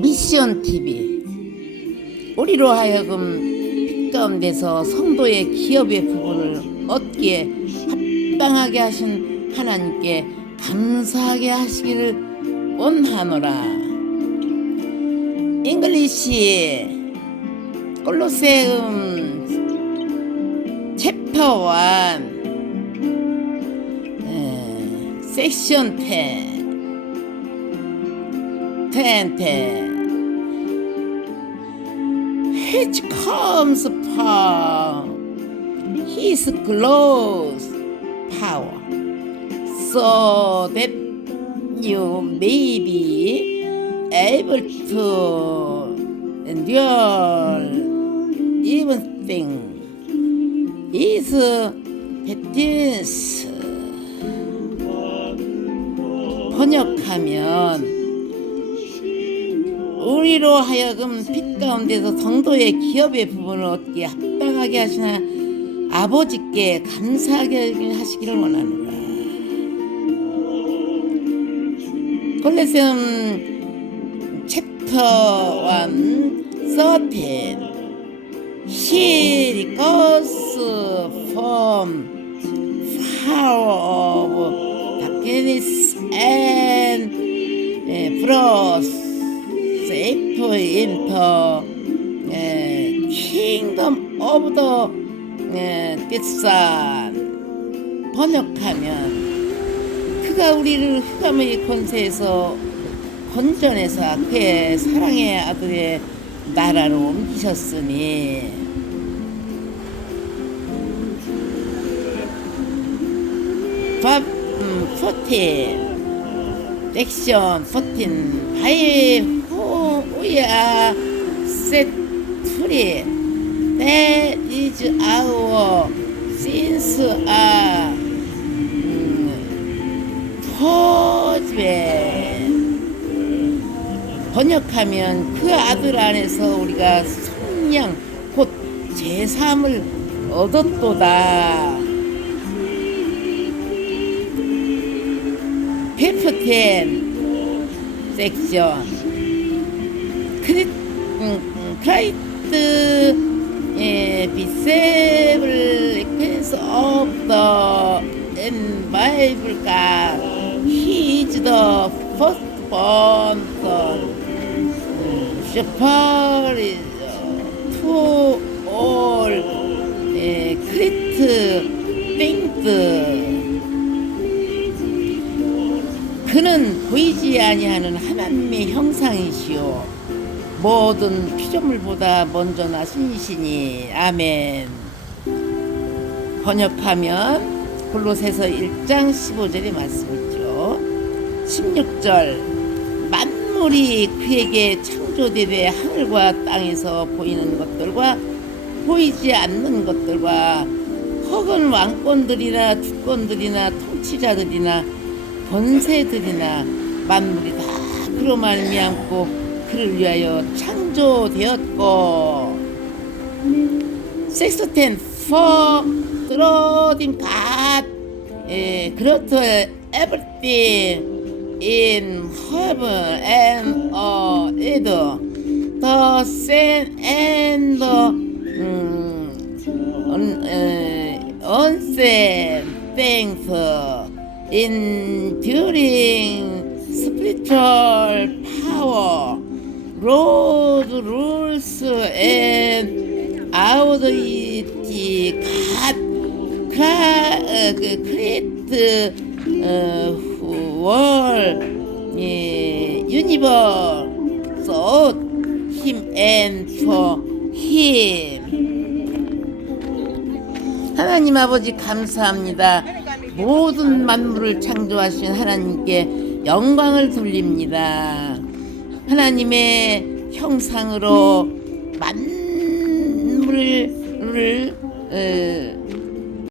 미션 TV 우리로 하여금 빛 가운데서 성도의 기업의 부분을 얻기에 합당하게 하신 하나님께 감사하게 하시기를 원하노라. 잉글리시 콜로세움 챕터 1 섹션 10 10 10 which comes from his close power so that you may be able to endure even thing is happiness 번역하면 우리로 하여금 빛 가운데서 성도의 기업의 부분을 얻기에 합당하게 하시나 아버지께 감사하게 하시기를 원하노라. 콜레세움 챕터 1 13 He goes from power of darkness and eh, of the eh, good son 번역하면 그가 우리를 흑암의 권세에서 건전해서 그의 사랑의 아들의 나라로 옮기셨으니. 밥 음, 14 섹션 14 바이 set free that is our sins are forgiven 번역하면 그 아들 안에서 우리가 성령 곧 제3을 얻었도다. 페프텐 섹션 크리, 음, 크라이트 예, 비세블 캔스 오브 더인 바이블 가 He is the all 예, 크리트 띵트 그는 보이지 아니하는 하나님의 형상이시오 모든 피조물보다 먼저 나신 이시니 아멘. 번역하면 골로새서 1장 15절의 말씀이죠. 16절 만물이 그에게 창조되되 하늘과 땅에서 보이는 것들과 보이지 않는 것들과 혹은 왕권들이나 주권들이나 통치자들이나 권세들이나 만물이 다 그로 말미암고 그를 위하여 창조되었고 섹스텐 for through God 예, 그렇다 everything in heaven and on earth the sun and the 음, un, 에, unseen things enduring spiritual power Lord rules and authority God 어, 그 create 어, world 예, universe so him and for him 하나님 아버지 감사합니다. 모든 만물을 창조하신 하나님께 영광을 돌립니다. 하나님의 형상으로 만물을 어,